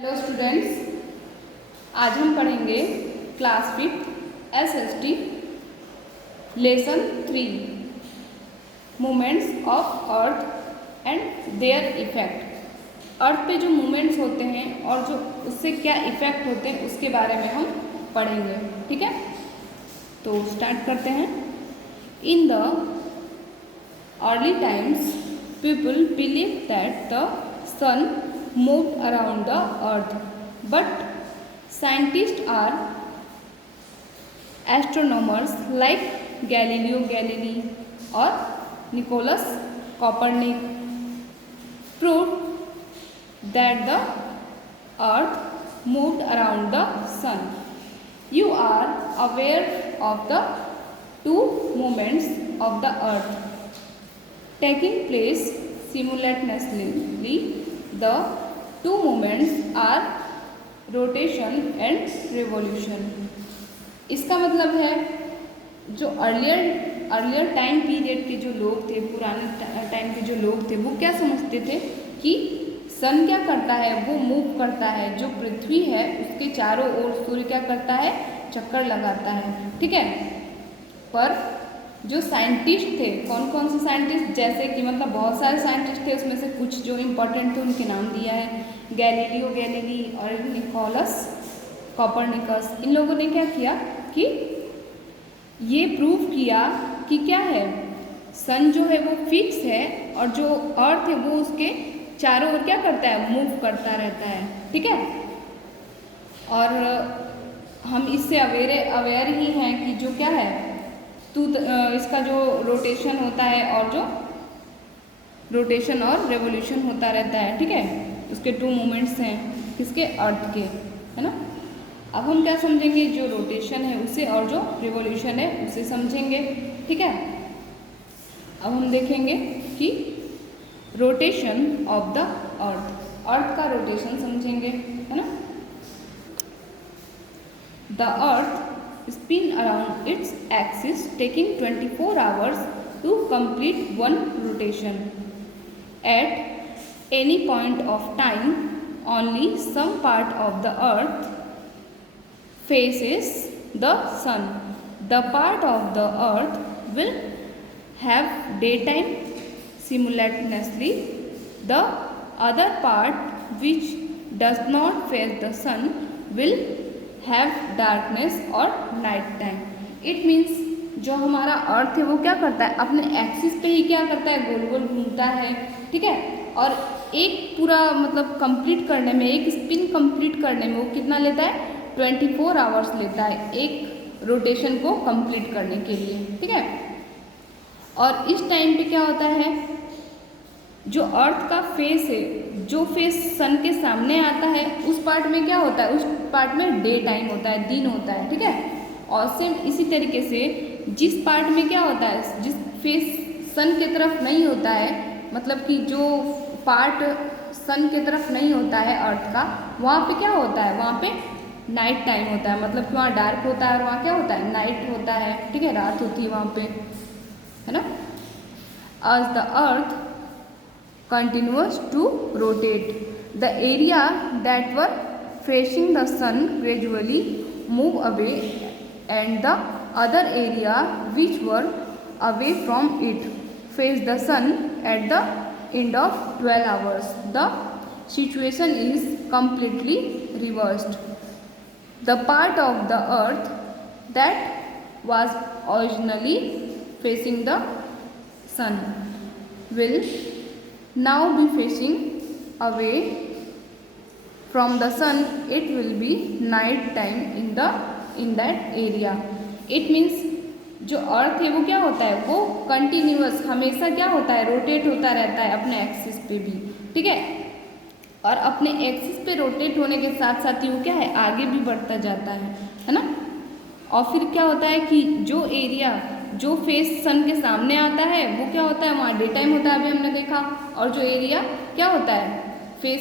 Hello students, आज हम पढ़ेंगे class 5th SST lesson 3 movements of earth and their effect. Earth पे जो मूवमेंट्स होते हैं और जो उससे क्या इफ़ेक्ट होते हैं उसके बारे में हम पढ़ेंगे। ठीक है, तो स्टार्ट करते हैं। In the early times people believe that the sun moved around the earth, but scientists are astronomers like Galileo Galilei or Nicholas Copernicus proved that the earth moved around the sun. You are aware of the two movements of the earth taking place simultaneously. The two movements are rotation and revolution. इसका मतलब है जो earlier time period के जो लोग थे, पुराने time के जो लोग थे, वो क्या समझते थे कि सन क्या करता है, वो मूव करता है, जो पृथ्वी है उसके चारों ओर सूर्य क्या करता है, चक्कर लगाता है। ठीक है, पर जो साइंटिस्ट थे, कौन कौन से साइंटिस्ट, जैसे कि मतलब बहुत सारे साइंटिस्ट थे, उसमें से कुछ जो इम्पोर्टेंट थे उनके नाम दिया है, गैलीलियो गैलीली और निकोलस कॉपरनिकस। इन लोगों ने क्या किया कि ये प्रूव किया कि क्या है, सन जो है वो फिक्स है और जो अर्थ है वो उसके चारों ओर क्या करता है, मूव करता रहता है। ठीक है, और हम इससे अवेयर ही हैं कि जो क्या है, तो इसका जो रोटेशन होता है और जो रोटेशन और रेवोल्यूशन होता रहता है। ठीक है, उसके टू मूवमेंट्स हैं किसके, अर्थ के, है ना। अब हम क्या समझेंगे, जो रोटेशन है उसे और जो रिवोल्यूशन है उसे समझेंगे। ठीक है, अब हम देखेंगे कि रोटेशन ऑफ द अर्थ का रोटेशन समझेंगे, है ना। The earth spin around its axis taking 24 hours to complete one rotation. At any point of time, only some part of the earth faces the sun. The part of the earth will have daytime simultaneously. The other part which does not face the sun will have darkness और night time. It means जो हमारा अर्थ है वो क्या करता है, अपने axis पे ही क्या करता है, गोल गोल घूमता है। ठीक है, और एक पूरा मतलब कंप्लीट करने में, एक स्पिन कंप्लीट करने में वो कितना लेता है, 24 आवर्स लेता है एक रोटेशन को कंप्लीट करने के लिए। ठीक है, और इस टाइम पे क्या होता है, जो अर्थ का फेस है, जो फेस सन के सामने आता है, उस पार्ट में क्या होता है, उस पार्ट में डे टाइम होता है, दिन होता है। ठीक है, और सेम इसी तरीके से जिस पार्ट में क्या होता है, जिस फेस सन के तरफ नहीं होता है, मतलब कि जो पार्ट सन के तरफ नहीं होता है अर्थ का, वहाँ पे क्या होता है, वहाँ पे नाइट टाइम होता है, मतलब कि वहाँ डार्क होता है और वहाँ क्या होता है, नाइट होता है। ठीक है, रात होती है वहाँ पे, है ना। आज the earth continues to rotate, the area that were facing the sun gradually move away and the other area which were away from it face the sun at the end of 12 hours. The situation is completely reversed. The part of the earth that was originally facing the sun will now be facing away from the sun. It will be night time in that area. It means जो अर्थ है वो क्या होता है, वो continuous हमेशा क्या होता है, रोटेट होता रहता है अपने एक्सिस पे भी। ठीक है, और अपने एक्सिस पे रोटेट होने के साथ साथ ही वो क्या है, आगे भी बढ़ता जाता है ना। और फिर क्या होता है कि जो एरिया, जो फेस सन के सामने आता है वो क्या होता है, वहाँ डे टाइम होता है, अभी हमने देखा। और जो एरिया क्या होता है, फेस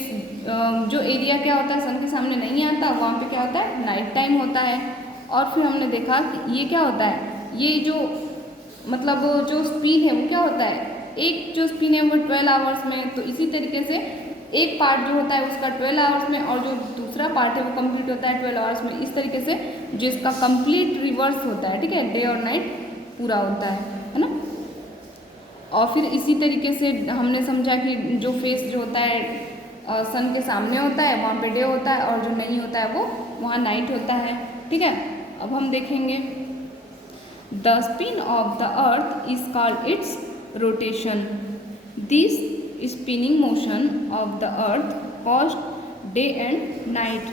जो एरिया क्या होता है, सन के सामने नहीं आता, वहाँ पे क्या होता है, नाइट टाइम होता है। और फिर हमने देखा कि ये क्या होता है, ये जो मतलब जो स्पिन है वो क्या होता है, एक जो स्पिन है वो 12 आवर्स में। तो इसी तरीके से एक पार्ट जो होता है उसका 12 आवर्स में और जो दूसरा पार्ट है वो कंप्लीट होता है 12 आवर्स में। इस तरीके से जिसका कंप्लीट रिवर्स होता है, ठीक है, डे और नाइट पूरा होता है ना। और फिर इसी तरीके से हमने समझा कि जो फेस जो होता है सन के सामने होता है वहाँ पे डे होता है और जो नहीं होता है वो वहाँ नाइट होता है, ठीक है। अब हम देखेंगे the spin of the earth is called its rotation. This spinning motion of the earth caused day and night.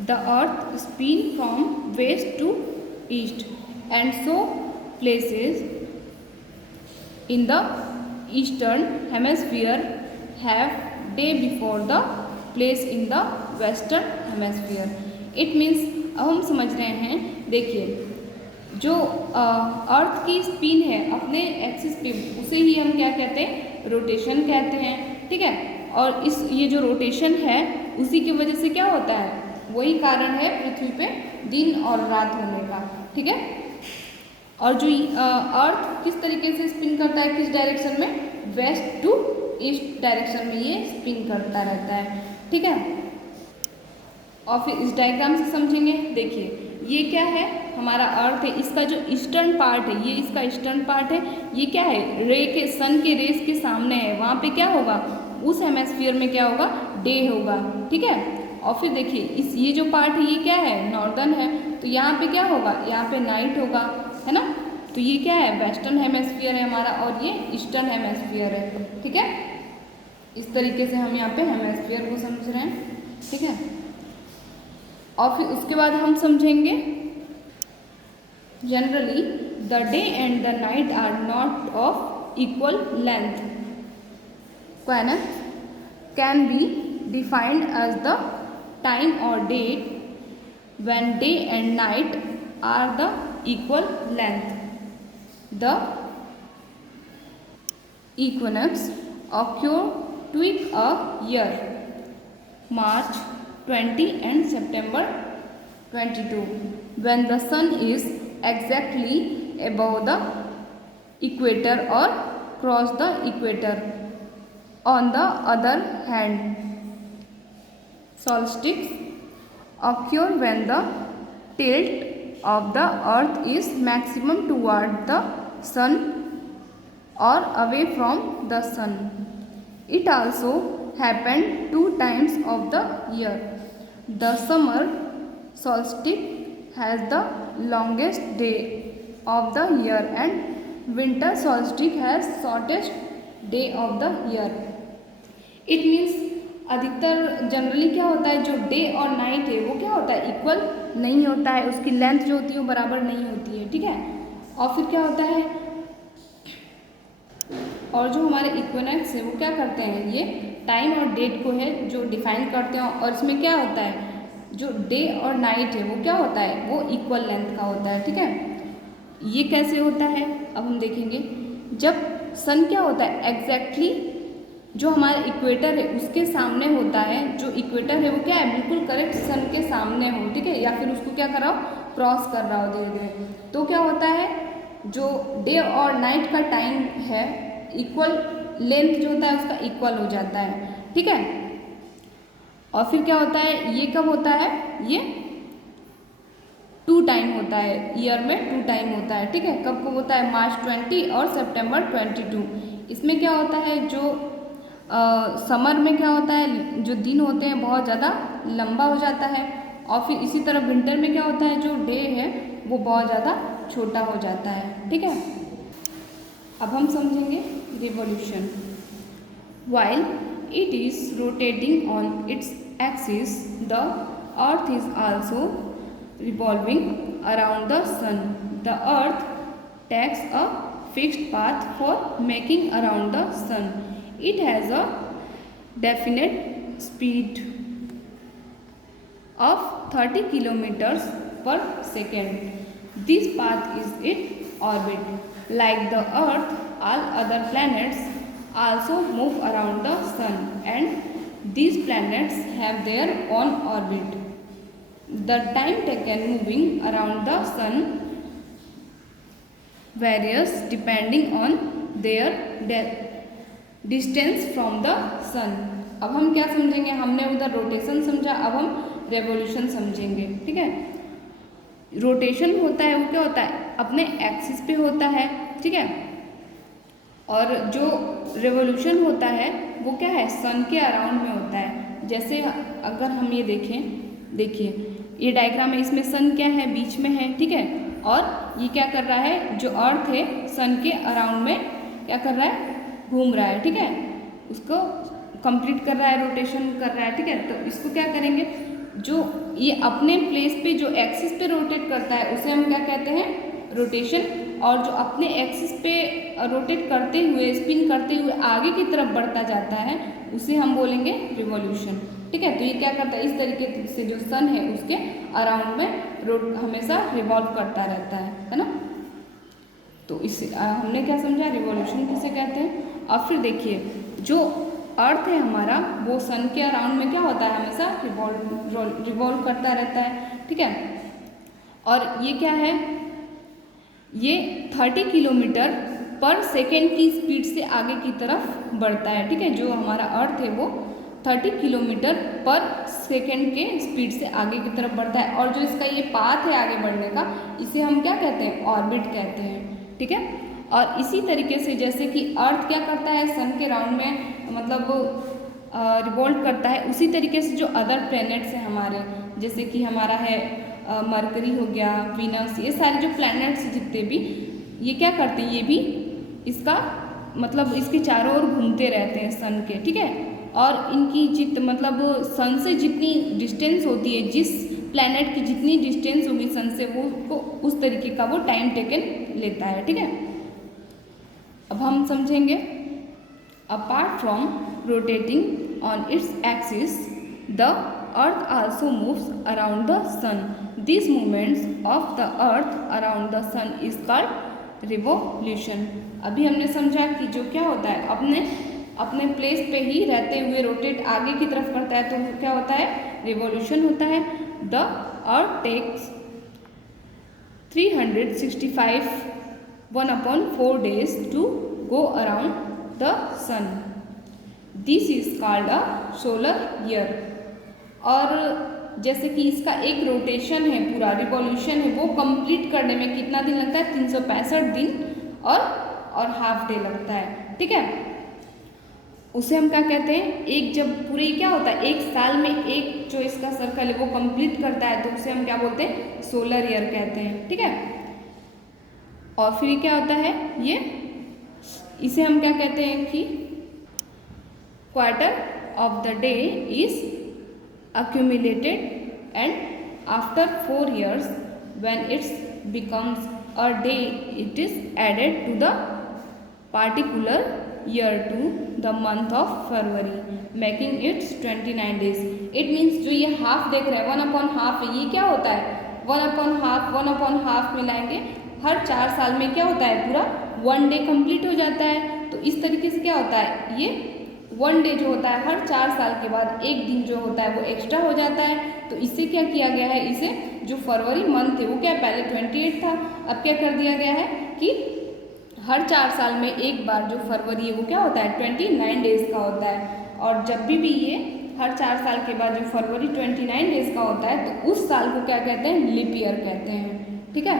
The earth spin from west to east and so places in the eastern hemisphere have day before the place in the western hemisphere. It means अब हम समझ रहे हैं, देखिए जो अर्थ की spin है अपने एक्सिस पे उसे ही हम क्या कहते हैं, रोटेशन कहते हैं, ठीक है। और इस ये जो रोटेशन है उसी की वजह से क्या होता है, वही कारण है पृथ्वी पे दिन और रात होने का, ठीक है। और जो अर्थ किस तरीके से स्पिन करता है, किस डायरेक्शन में, वेस्ट टू ईस्ट डायरेक्शन में ये स्पिन करता रहता है, ठीक है। और फिर इस डायग्राम से समझेंगे, देखिए ये क्या है, हमारा अर्थ है, इसका जो ईस्टर्न पार्ट है, ये इसका ईस्टर्न पार्ट है, ये क्या है, रे के सन के रेस के सामने है, वहाँ पे क्या होगा, उस हेमिस्फीयर में क्या होगा, डे होगा, ठीक है। और फिर देखिए इस ये जो पार्ट है ये क्या है, नॉर्दर्न है, तो यहाँ पे क्या होगा, यहाँ पे नाइट होगा, है ना। तो ये क्या है, वेस्टर्न हेमिस्फीयर है हमारा और ये ईस्टर्न हेमिस्फीयर है, ठीक है। इस तरीके से हम यहाँ पे हेमिस्फीयर को समझ रहे हैं, ठीक है। और फिर उसके बाद हम समझेंगे generally the day and the night are not of equal length, can be defined as the time और date when day and night are the equal length. The equinox occur twice a year, March 20 and September 22, when the sun is exactly above the equator or cross the equator. On the other hand, solstice occur when the tilt of the earth is maximum toward the sun or away from the sun. It also happens 2 times of the year. The summer solstice has the longest day of the year and winter solstice has shortest day of the year. It means अधिकतर generally क्या होता है, जो day और night है वो क्या होता है, इक्वल नहीं होता है, उसकी लेंथ जो होती है वो बराबर नहीं होती है, ठीक है। और फिर क्या होता है, और जो हमारे इक्विनॉक्स है वो क्या करते हैं, ये टाइम और डेट को है जो डिफाइन करते हैं, और इसमें क्या होता है, जो डे और नाइट है वो क्या होता है, वो इक्वल लेंथ का होता है, ठीक है। ये कैसे होता है अब हम देखेंगे। जब सन क्या होता है, एग्जैक्टली जो हमारा इक्वेटर है उसके सामने होता है, जो इक्वेटर है वो क्या है, बिल्कुल करेक्ट सन के सामने हो, ठीक है, या फिर उसको क्या कर रहा हो, क्रॉस कर रहा हो धीरे धीरे, तो क्या होता है, जो डे और नाइट का टाइम है इक्वल लेंथ जो होता है उसका इक्वल हो जाता है, ठीक है। और फिर क्या होता है, ये कब होता है, ये 2 टाइम होता है, ईयर में 2 टाइम होता है, ठीक है। कब कब होता है, मार्च 20 और सितंबर 22। इसमें क्या होता है, जो समर में क्या होता है, जो दिन होते हैं बहुत ज़्यादा लंबा हो जाता है, और फिर इसी तरह विंटर में क्या होता है, जो डे है वो बहुत ज़्यादा छोटा हो जाता है, ठीक है। अब हम समझेंगे revolution. While it is rotating on its axis, the earth is also revolving around the sun. The earth takes a fixed path for making around the sun. It has a definite speed of 30 kilometers per second. This path is its orbit. Like the Earth, all other planets also move around the sun, and these planets have their own orbit. The time taken moving around the sun varies depending on their distance from the sun. अब हम क्या समझेंगे, हमने उधर rotation समझा, अब हम revolution समझेंगे। ठीक है, रोटेशन होता है वो क्या होता है, अपने एक्सिस पे होता है। ठीक है, और जो रेवोल्यूशन होता है वो क्या है, सन के अराउंड में होता है। जैसे अगर हम ये देखें, देखिए ये डायग्राम है, इसमें सन क्या है, बीच में है। ठीक है, और ये क्या कर रहा है, जो अर्थ है सन के अराउंड में क्या कर रहा है, घूम रहा है। ठीक है, उसको कंप्लीट कर रहा है, रोटेशन कर रहा है। ठीक है, तो इसको क्या करेंगे, जो ये अपने प्लेस पे जो एक्सिस पे रोटेट करता है उसे हम क्या कहते हैं, रोटेशन। और जो अपने एक्सिस पे रोटेट करते हुए, स्पिन करते हुए आगे की तरफ बढ़ता जाता है उसे हम बोलेंगे रिवॉल्यूशन। ठीक है, तो ये क्या करता है, इस तरीके से जो सन है उसके अराउंड में हमेशा रिवॉल्व करता रहता है ना। तो इसे हमने क्या समझा, रिवॉल्यूशन किसे कहते हैं। अब फिर देखिए, जो अर्थ है हमारा वो सन के अराउंड में क्या होता है, हमेशा रिवॉल्व करता रहता है। ठीक है, और ये क्या है, ये 30 किलोमीटर पर सेकेंड की स्पीड से आगे की तरफ बढ़ता है। ठीक है, जो हमारा अर्थ है वो 30 किलोमीटर पर सेकेंड के स्पीड से आगे की तरफ बढ़ता है। और जो इसका ये पाथ है आगे बढ़ने का, इसे हम क्या कहते हैं, ऑर्बिट कहते हैं। ठीक है, और इसी तरीके से जैसे कि अर्थ क्या करता है, सन के राउंड में मतलब रिवॉल्व करता है, उसी तरीके से जो अदर प्लैनेट्स हैं हमारे, जैसे कि हमारा है मरकरी हो गया, वीनस, ये सारे जो प्लैनेट्स जितने भी, ये क्या करते हैं, ये भी इसका मतलब इसके चारों ओर घूमते रहते हैं सन के। ठीक है, और इनकी मतलब सन से जितनी डिस्टेंस होती है, जिस प्लैनेट की जितनी डिस्टेंस होगी सन से, वो उस तरीके का वो टाइम टेकन लेता है। ठीक है, अब हम समझेंगे, apart from rotating on its axis the earth also moves around the sun. This movements of the earth around the sun is called revolution. अभी हमने समझा कि जो क्या होता है, अपने प्लेस पे ही रहते हुए रोटेट आगे की तरफ करता है, तो क्या होता है, रिवोल्यूशन होता है। The earth takes 365 1/4 days to go around the sun. This is called a solar year. और जैसे कि इसका एक रोटेशन है, पूरा रिवॉल्यूशन है, वो कंप्लीट करने में कितना दिन लगता है, 365 दिन और हाफ डे लगता है। ठीक है, उसे हम क्या कहते हैं, एक जब पूरे क्या होता है, एक साल में एक जो इसका सर्कल है वो कंप्लीट करता है, तो उसे हम क्या बोलते हैं, सोलर ईयर कहते हैं। ठीक है, और फिर क्या होता है, ये इसे हम क्या कहते हैं कि quarter of the day is accumulated, and after 4 years when it becomes a day, it is added to the particular year to the month of February, making it 29 days. It means जो ये half देख रहे हैं, 1/2 है, ये क्या होता है, 1/2 मिलाएंगे, हर 4 साल में क्या होता है, पूरा 1 डे कंप्लीट हो जाता है। तो इस तरीके से क्या होता है, ये 1 डे जो होता है हर 4 साल के बाद एक दिन जो होता है वो एक्स्ट्रा हो जाता है। तो इससे क्या किया गया है, इसे जो फरवरी मंथ है वो क्या पहले 28 था, अब क्या कर दिया गया है कि हर 4 साल में एक बार जो फरवरी है वो क्या होता है, 29 डेज का होता है। और जब भी ये हर 4 साल के बाद जो फरवरी 29 डेज का होता है, तो उस साल को क्या कहते हैं, लीप ईयर कहते हैं। ठीक है,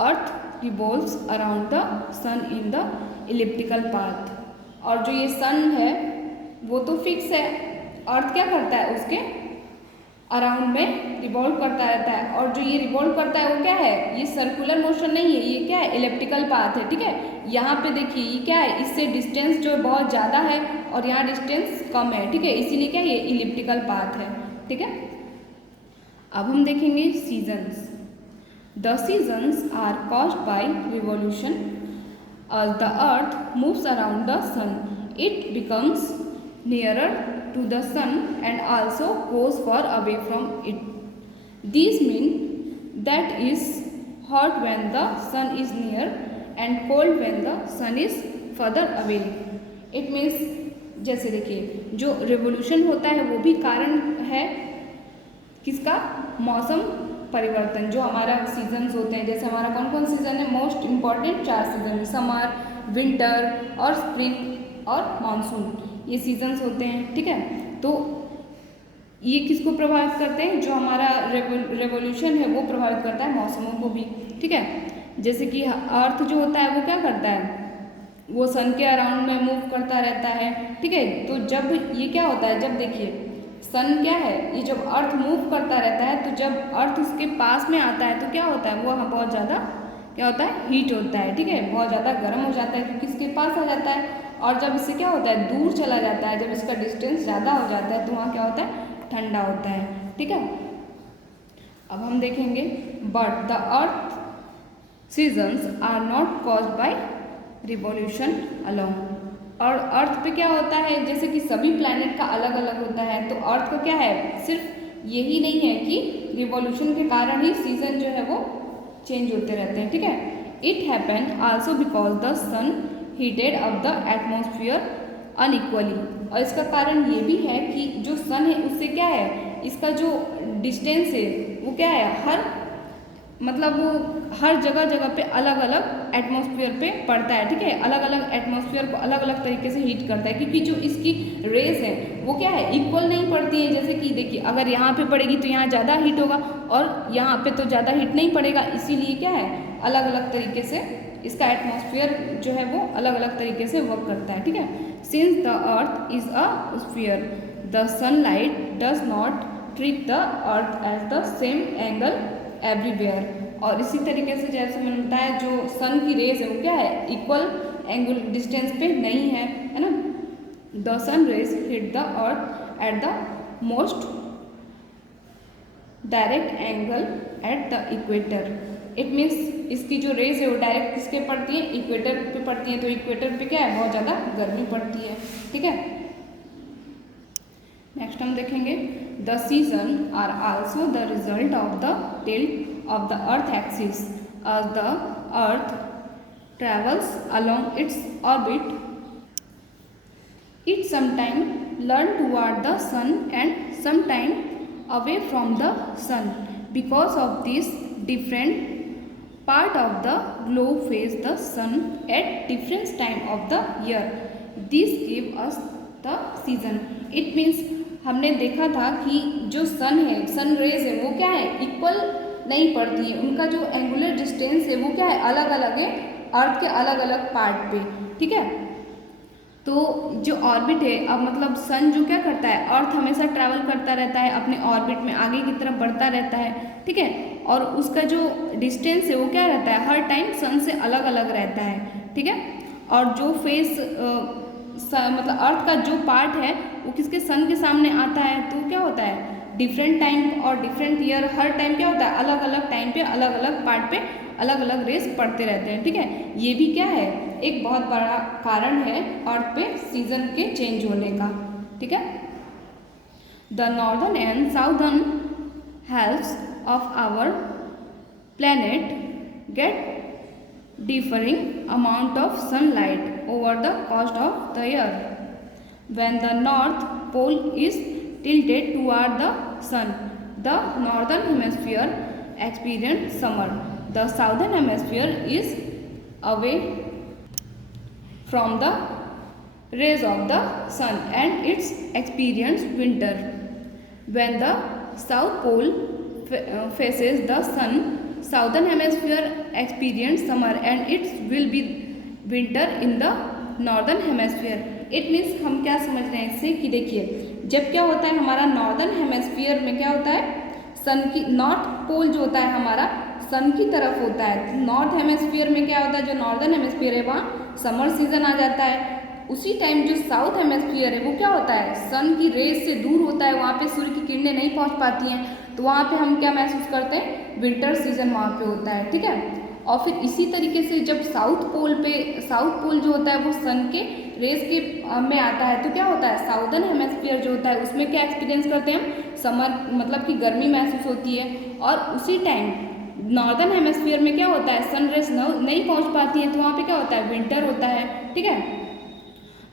earth revolves around the sun in the elliptical path. और जो ये सन है वो तो फिक्स है, अर्थ क्या करता है, उसके अराउंड में रिवॉल्व करता रहता है। और जो ये रिवॉल्व करता है वो क्या है, ये सर्कुलर मोशन नहीं है, ये क्या है, इलिप्टिकल पाथ है। ठीक है, यहाँ पे देखिए ये क्या है, इससे डिस्टेंस जो बहुत ज़्यादा है और यहाँ डिस्टेंस कम है। ठीक है, इसीलिए क्या ये इलिप्टिकल पाथ है। ठीक है, अब हम देखेंगे seasons. The seasons are caused by revolution. As the earth moves around the sun, it becomes nearer to the sun and also goes far away from it. These mean that is hot when the sun is near and cold when the sun is further away. It means जैसे देखिए, जो revolution होता है वो भी कारण है किसका, मौसम परिवर्तन। जो हमारा सीजन्स होते हैं, जैसे हमारा कौन कौन सीजन है, मोस्ट इम्पॉर्टेंट 4 सीजन है, समर, विंटर और स्प्रिंग और मानसून। ये सीजन्स होते हैं, ठीक है। तो ये किसको प्रभावित करते हैं, जो हमारा रेवोल्यूशन है वो प्रभावित करता है मौसमों को भी, ठीक है। जैसे कि अर्थ जो होता है वो क्या करता है, वो सन के अराउंड में मूव करता रहता है, ठीक है। तो जब ये क्या होता है, जब देखिए सन क्या है, ये जब अर्थ मूव करता रहता है, तो जब अर्थ उसके पास में आता है तो क्या होता है, वो बहुत ज़्यादा क्या होता है, हीट होता है, ठीक है, बहुत ज़्यादा गर्म हो जाता है क्योंकि इसके पास आ जाता है। और जब इससे क्या होता है, दूर चला जाता है, जब इसका डिस्टेंस ज़्यादा हो जाता है तो वहाँ क्या होता है, ठंडा होता है, ठीक है। अब हम देखेंगे, but the earth seasons are not caused by revolution alone. और अर्थ पे क्या होता है, जैसे कि सभी प्लैनेट का अलग अलग होता है, तो अर्थ का क्या है, सिर्फ यही नहीं है कि रिवॉल्यूशन के कारण ही सीजन जो है वो चेंज होते रहते हैं, ठीक है। It happen also because the sun heated up the atmosphere unequally. और इसका कारण ये भी है कि जो सन है उससे क्या है, इसका जो डिस्टेंस है वो क्या है, हर मतलब वो हर जगह जगह पे अलग अलग एटमॉस्फेयर पे पड़ता है, ठीक है। अलग अलग एटमॉस्फेयर को अलग अलग तरीके से हीट करता है, क्योंकि जो इसकी रेस है वो क्या है, इक्वल नहीं पड़ती है। जैसे कि देखिए अगर यहाँ पे पड़ेगी तो यहाँ ज़्यादा हीट होगा और यहाँ पे तो ज़्यादा हीट नहीं पड़ेगा, इसीलिए क्या है, अलग अलग तरीके से इसका एटमॉस्फेयर जो है वो अलग अलग तरीके से वर्क करता है, ठीक है। Since the earth is a sphere the sunlight does not trick the earth at the same angle everywhere. और इसी तरीके से जैसे मैंने बताया, जो सन की रेज है वो क्या है, इक्वल एंगल डिस्टेंस पे नहीं है ना। The sun rays hit the earth at the most direct angle at the equator. It means इसकी जो रेज है वो डायरेक्ट किसके पड़ती है, इक्वेटर पे पड़ती है। तो इक्वेटर पे क्या है, बहुत ज़्यादा गर्मी पड़ती है, ठीक है। नेक्स्ट हम देखेंगे, the season are also the result of the tilt of the earth axis. As the earth travels along its orbit, it sometimes lean toward the sun and sometimes away from the sun. Because of this, different part of the globe face the sun at different time of the year. This give us the season. It means हमने देखा था कि जो सन है, sun rays है वो क्या है, इक्वल नहीं पड़ती है, उनका जो एंगुलर डिस्टेंस है वो क्या है, अलग अलग है अर्थ के अलग अलग पार्ट पे, ठीक है। तो जो ऑर्बिट है, अब मतलब सन जो क्या करता है, अर्थ हमेशा ट्रैवल करता रहता है अपने ऑर्बिट में, आगे की तरफ बढ़ता रहता है, ठीक है। और उसका जो डिस्टेंस है वो क्या रहता है, हर टाइम सन से अलग अलग रहता है, ठीक है। और जो फेस मतलब अर्थ का जो पार्ट है वो किसके, सन के सामने आता है, तो क्या होता है, डिफरेंट टाइम और डिफरेंट ईयर, हर टाइम क्या होता है, अलग अलग टाइम पे अलग अलग पार्ट पे अलग अलग रेस पड़ते रहते हैं, ठीक है। ये भी क्या है, एक बहुत बड़ा कारण है अर्थ पे सीजन के चेंज होने का, ठीक है। The northern and southern halves of our planet get differing amount of sunlight over the course of the year. When the north pole is tilted toward the sun, the northern hemisphere experiences summer. The southern hemisphere is away from the rays of the sun and it's experience winter. When the south pole faces the sun, southern hemisphere experience summer and it will be winter in the northern hemisphere. It means हम क्या समझ रहे हैं इससे कि देखिए, जब क्या होता है हमारा नॉर्दर्न हेमिस्फीयर में क्या होता है, सन की नॉर्थ पोल जो होता है हमारा सन की तरफ होता है। नॉर्थ हेमिस्फीयर में क्या होता है, जो नॉर्दर्न हेमिस्फीयर है वहाँ समर सीजन आ जाता है। उसी टाइम जो साउथ हेमिस्फीयर है वो क्या होता है, सन की रेज से दूर होता है, वहाँ पे सूर्य की किरणें नहीं पहुँच पाती हैं, तो वहाँ पे हम क्या महसूस करते हैं, विंटर सीजन वहाँ पे होता है, ठीक है। और फिर इसी तरीके से जब साउथ पोल जो होता है वो सन के रेस के में आता है, तो क्या होता है, साउदर्न हेमिस्फीयर जो होता है उसमें क्या एक्सपीरियंस करते हैं हम, समर मतलब कि गर्मी महसूस होती है। और उसी टाइम नॉर्दर्न हेमिस्फीयर में क्या होता है, सन रेस नहीं पहुँच पाती है, तो वहाँ पे क्या होता है, विंटर होता है, ठीक है।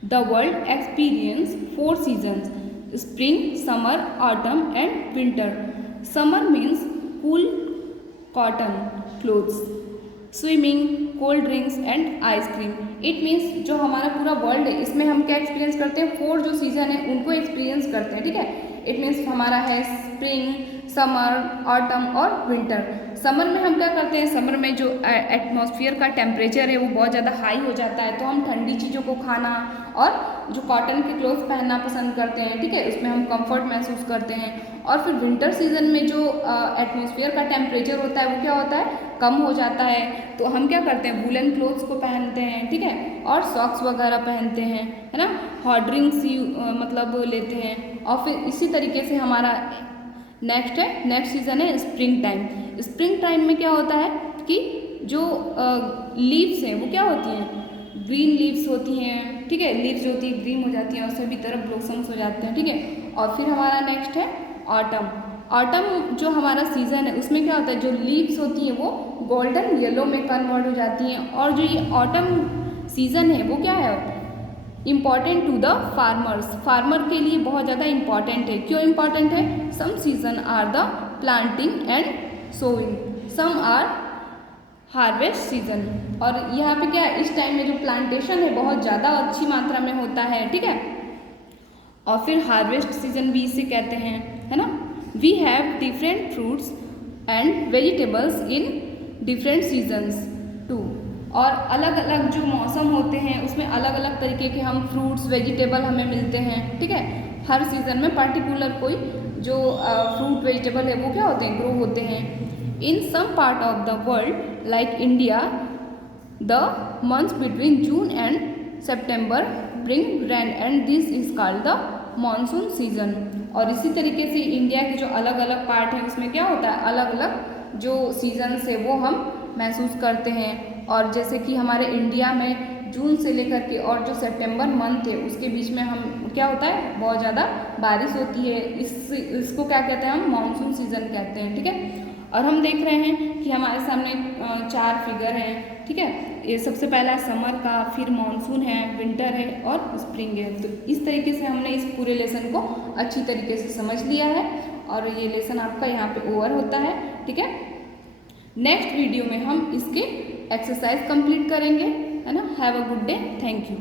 The world experience 4 seasons, spring, summer, autumn and winter. Summer means cool cotton clothes. Swimming, cold drinks and ice cream. It means जो हमारा पूरा वर्ल्ड है इसमें हम क्या एक्सपीरियंस करते हैं, 4 जो सीजन है उनको एक्सपीरियंस करते हैं, ठीक है। इट मीन्स हमारा है स्प्रिंग, समर, ऑटम और विंटर। समर में हम क्या करते हैं, समर में जो एटमॉस्फेयर का टेम्परेचर है वो बहुत ज़्यादा हाई हो जाता है, तो हम ठंडी चीज़ों को खाना और जो कॉटन के क्लोथ पहनना पसंद करते हैं, ठीक है, उसमें हम कंफर्ट महसूस करते हैं। और फिर विंटर सीजन में जो एटमॉस्फेयर का टेम्परेचर होता है वो क्या होता है, कम हो जाता है, तो हम क्या करते हैं, वूलन क्लोथ्स को पहनते हैं, ठीक है, और सॉक्स वगैरह पहनते हैं, है ना, हॉट ड्रिंक्स मतलब लेते हैं। और फिर इसी तरीके से हमारा नेक्स्ट सीजन है स्प्रिंग टाइम। स्प्रिंग टाइम में क्या होता है कि जो लीव्स हैं वो क्या होती हैं, ग्रीन लीव्स होती हैं, ठीक है, लीव्स जो होती है ग्रीन हो जाती हैं और सभी तरफ ब्लॉसम्स हो जाते हैं, ठीक है। और फिर हमारा नेक्स्ट है ऑटम। ऑटम जो हमारा सीज़न है उसमें क्या होता है, जो लीव्स होती हैं वो गोल्डन येलो में कन्वर्ट हो जाती हैं। और जो ये ऑटम सीज़न है वो क्या है, important to the farmers, farmer के लिए बहुत ज़्यादा इम्पॉर्टेंट है। क्यों इम्पॉर्टेंट है, some season are the planting and sowing, some are harvest season. और यहाँ पे क्या है, इस टाइम में जो प्लांटेशन है बहुत ज़्यादा अच्छी मात्रा में होता है, ठीक है। और फिर हार्वेस्ट सीजन भी इसे कहते हैं, है ना। We have different fruits and vegetables in different seasons too. और अलग अलग जो मौसम होते हैं उसमें अलग अलग तरीके के हम फ्रूट्स वेजिटेबल हमें मिलते हैं, ठीक है। हर सीज़न में पर्टिकुलर कोई जो फ्रूट वेजिटेबल है वो क्या होते हैं, ग्रो होते हैं। In some part of the world like India the months between June and September bring rain and this is called the monsoon season. और इसी तरीके से इंडिया के जो अलग अलग पार्ट हैं उसमें क्या होता है, अलग अलग जो सीजन्स है वो हम महसूस करते हैं। और जैसे कि हमारे इंडिया में जून से लेकर के और जो सितंबर मंथ है उसके बीच में हम क्या होता है, बहुत ज़्यादा बारिश होती है, इसको क्या कहते हैं, हम मानसून सीजन कहते हैं, ठीक है। और हम देख रहे हैं कि हमारे सामने 4 फिगर हैं, ठीक है। ये सबसे पहला समर का, फिर मानसून है, विंटर है और स्प्रिंग है। तो इस तरीके से हमने इस पूरे लेसन को अच्छी तरीके से समझ लिया है और ये लेसन आपका यहाँ पे ओवर होता है, ठीक है। नेक्स्ट वीडियो में हम इसके एक्सरसाइज कंप्लीट करेंगे, है ना। Have a good day, thank you.